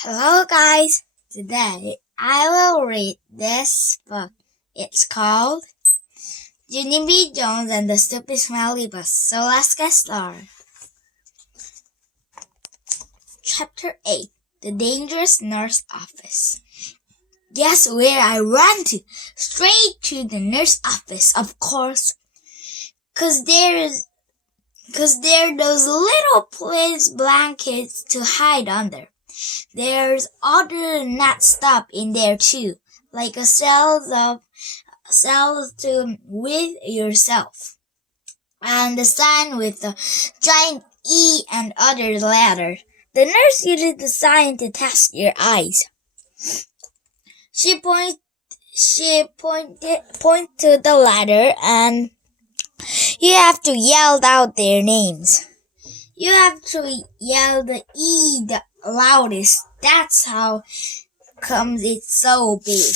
Hello guys, today I will read this book. It's called Junie B. Jones and the Stupid Smiley Bus. So let's get started. Chapter 8, The Dangerous Nurse Office. Guess where I ran to? Straight to the nurse office, of course. Cause there are those little place blankets to hide under. There's other nut stuff in there too, like a cells to with yourself, and the sign with the giant E and other letters. The nurse uses the sign to test your eyes. She pointed to the letter, and you have to yell out their names. You have to yell the E the loudest. That's how comes it's so big.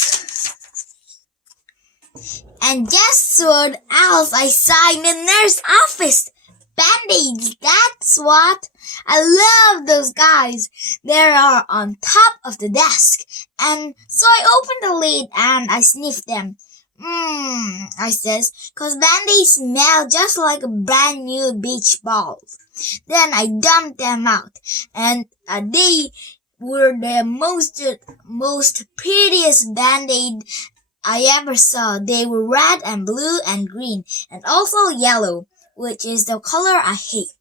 And guess what else I saw in the nurse office? Band-Aids, that's what. I love those guys. They are on top of the desk. And so I opened the lid and I sniffed them. I says, 'cause Band-Aids smell just like a brand new beach ball. Then I dumped them out, and they were the most prettiest Band-Aid I ever saw. They were red and blue and green, and also yellow, which is the color I hate.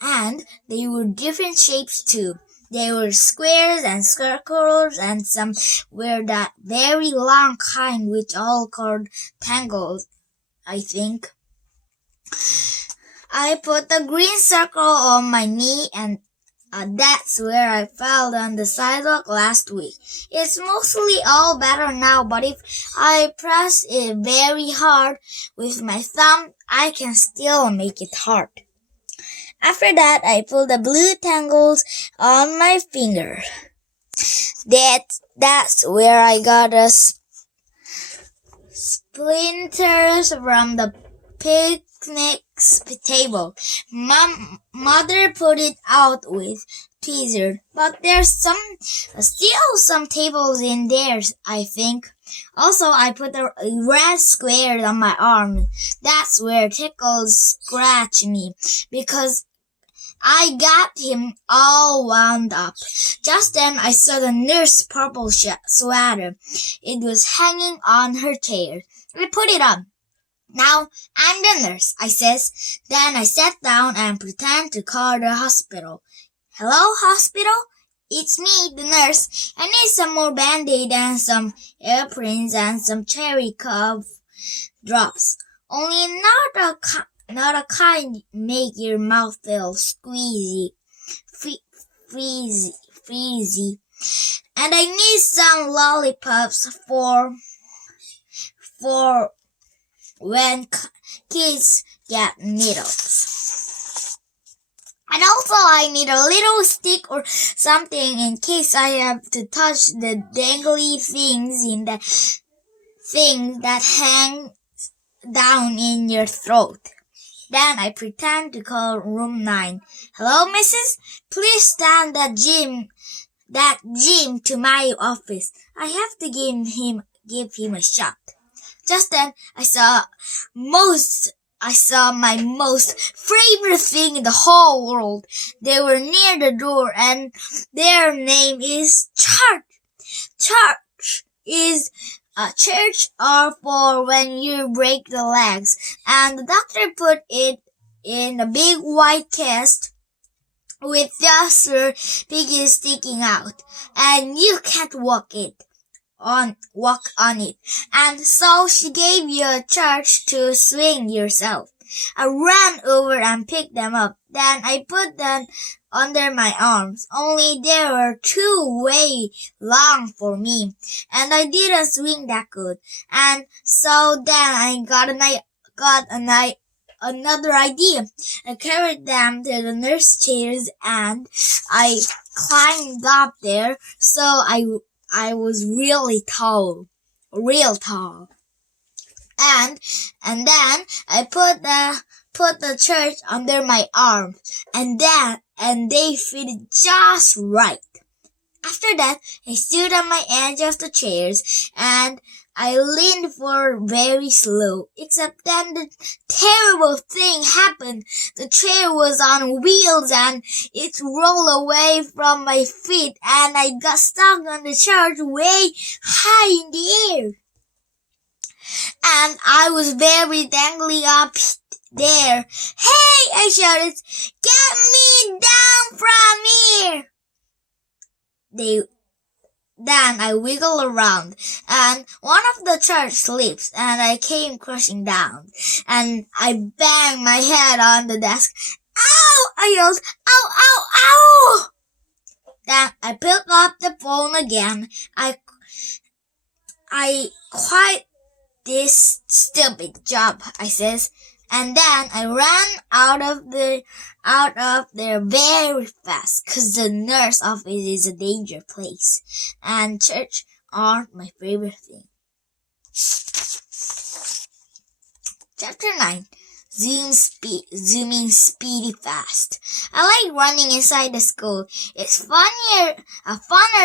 And they were different shapes too. They were squares and circles, and some were that very long kind which all called tangles, I think. I put the green circle on my knee, and that's where I fell on the sidewalk last week. It's mostly all better now, but if I press it very hard with my thumb, I can still make it hard. After that, I pulled the blue tangles on my finger. That's where I got the splinters from the picnic table. Mother put it out with tweezers, but there's still some tables in there, I think. Also, I put a red square on my arm. That's where Tickles scratched me, because I got him all wound up. Just then I saw the nurse's purple sweater. It was hanging on her chair. I put it on. Now, I'm the nurse, I says. Then I sat down and pretend to call the hospital. Hello, hospital? It's me, the nurse. I need some more Band-Aid and some airplanes and some cherry cough drops. Only not a kind make your mouth feel squeezy, freezy. And I need some lollipops for when kids get needles. And also I need a little stick or something in case I have to touch the dangly things that hang down in your throat. Then I pretend to call room 9. Hello, missus? Please stand that Jim to my office. I have to give him a shot. Just then, I saw my most favorite thing in the whole world. They were near the door, and their name is Church. Church are for when you break the legs, and the doctor put it in a big white cast with just your piggy sticking out, and you can't walk on it. And so she gave you a charge to swing yourself. I ran over and picked them up. Then I put them under my arms, only they were too way long for me, and I didn't swing that good. And so then I got another idea. I carried them to the nurse chairs, and I climbed up there, so I was really tall, real tall. And then I put the church under my arm, and they fitted just right. After that, I stood on my edge of the chairs and I leaned forward very slow, except then the terrible thing happened. The chair was on wheels and it rolled away from my feet and I got stuck on the chair way high in the air. And I was very dangly up there. Hey, I shouted, get me down from here. Then I wiggled around, and one of the chairs slipped, and I came crashing down, and I banged my head on the desk. Ow! I yelled, ow, ow, ow! Then I picked up the phone again. I quit this stupid job, I says, and then I ran out of there very fast, 'cause the nurse office is a danger place, and church aren't my favorite thing. Chapter 9. Zooming speedy fast. I like running inside the school. It's funner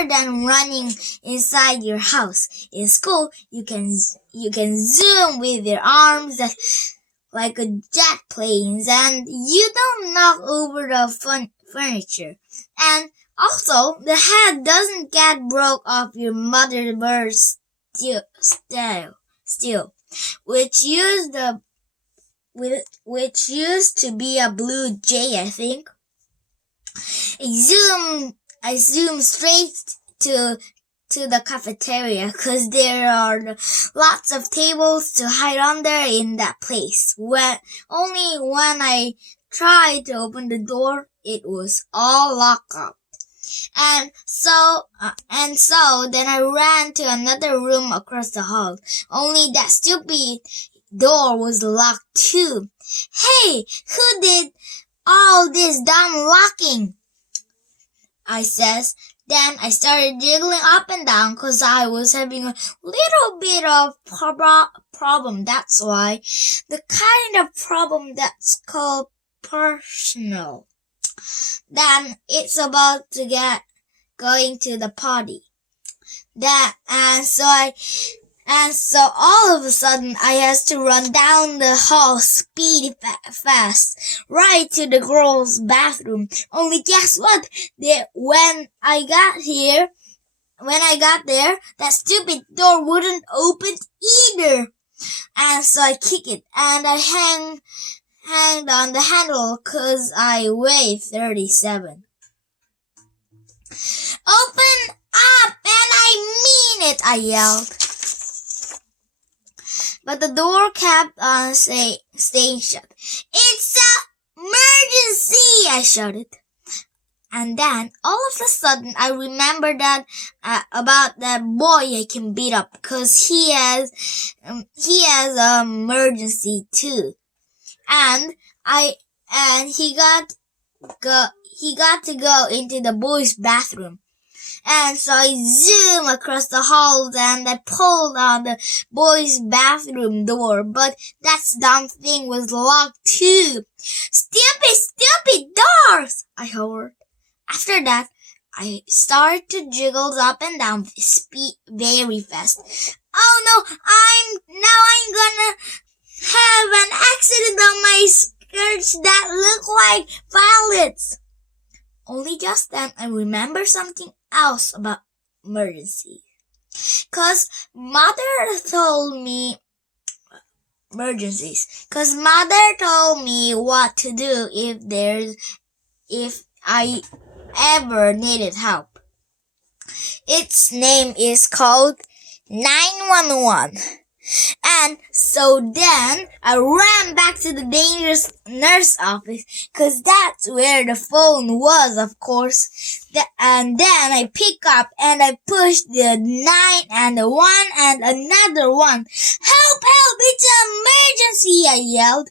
than running inside your house. In school, you can zoom with your arms like a jet planes, and you don't knock over the furniture. And also, the head doesn't get broke off your mother bird still, which used to be a blue jay, I think. I zoom straight to the cafeteria, 'cause there are lots of tables to hide under in that place. Only when I tried to open the door, it was all locked up. And so then I ran to another room across the hall. Only that stupid door was locked too. Hey, who did all this dumb locking? I says. Then I started jiggling up and down 'cause I was having a little bit of problem. That's why. The kind of problem that's called personal. Then it's about to get going to the party. And so all of a sudden I had to run down the hall speedy fast, right to the girls' bathroom. Only guess what? When I got there, that stupid door wouldn't open either. And so I kicked it and I hanged on the handle 'cause I weigh 37. Open up, and I mean it, I yelled. But the door kept on staying shut. It's an emergency, I shouted. And then, all of a sudden, I remembered about that boy I can beat up, 'cause he has an emergency too. And he got to go into the boys' bathroom. And so I zoomed across the halls and I pulled on the boys' bathroom door, but that dumb thing was locked too. Stupid doors! I hollered. After that, I started to jiggle up and down very fast. Oh no, I'm gonna have an accident on my skirts that look like violets. Only just then I remembered something else about emergency. 'Cause mother told me what to do if I ever needed help. Its name is called 911. And so then I ran back to the dangerous nurse office, 'cause that's where the phone was, of course. And then I picked up and I pushed the 9 and the 1 and another 1. Help, it's an emergency, I yelled.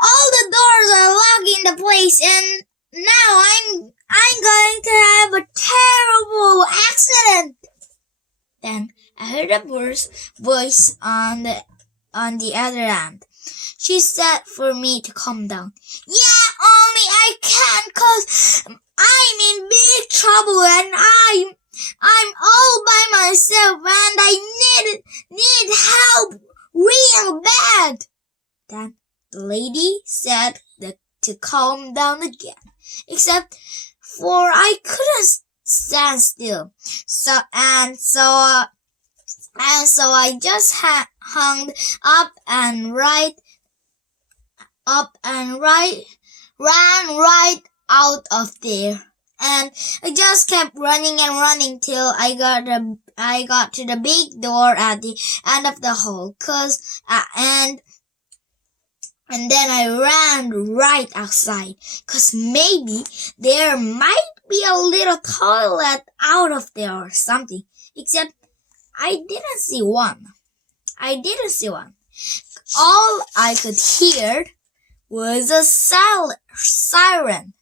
All the doors are locked in the place and now I'm going to have a terrible accident. Then I heard a voice on the other end. She said for me to calm down. Yeah, only I can't 'cause I'm in big trouble and I'm all by myself and I need help real bad. Then the lady said to calm down again, except for I couldn't stand still. So I just hung up and ran right out of there. And I just kept running and running till I got to the big door at the end of the hall. And then I ran right outside, 'cause maybe there might be a little toilet out of there or something. Except I didn't see one. All I could hear was a siren.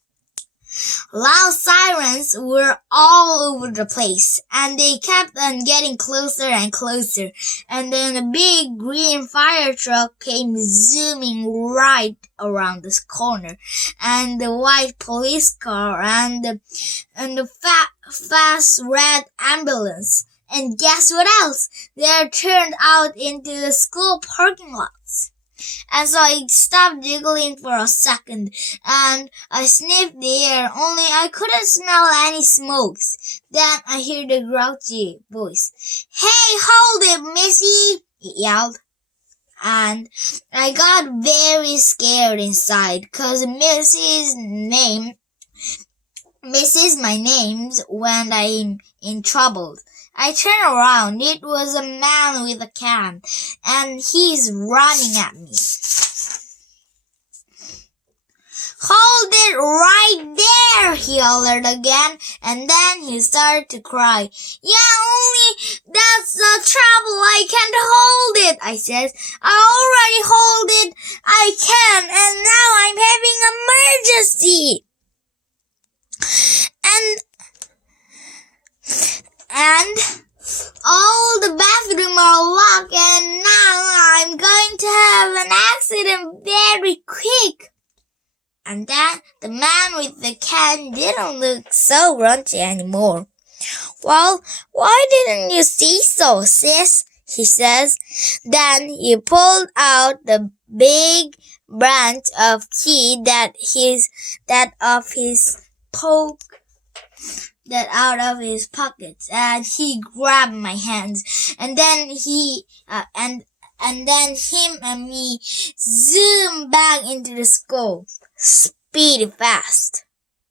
Loud sirens were all over the place, and they kept on getting closer and closer. And then a big green fire truck came zooming right around this corner, and the white police car, and the fast red ambulance. And guess what else? They turned out into the school parking lots. And so I stopped jiggling for a second, and I sniffed the air, only I couldn't smell any smokes. Then I heard a grouchy voice. "Hey, hold it, Missy!" it yelled. And I got very scared inside, 'cause Mrs. my name's when I'm in trouble. I turned around. It was a man with a can, and he's running at me. "Hold it right there!" he hollered again, and then he started to cry. "Yeah, only that's the trouble. I can't hold it," I said. "I already hold it. I can, and now I'm having an emergency. And all the bathrooms are locked, and now I'm going to have an accident very quick." And then the man with the can didn't look so raunchy anymore. "Well, why didn't you say so, sis?" he says. Then he pulled out the big branch of key out of his pockets, and he grabbed my hands, and then him and me zoomed back into the school, speedy fast.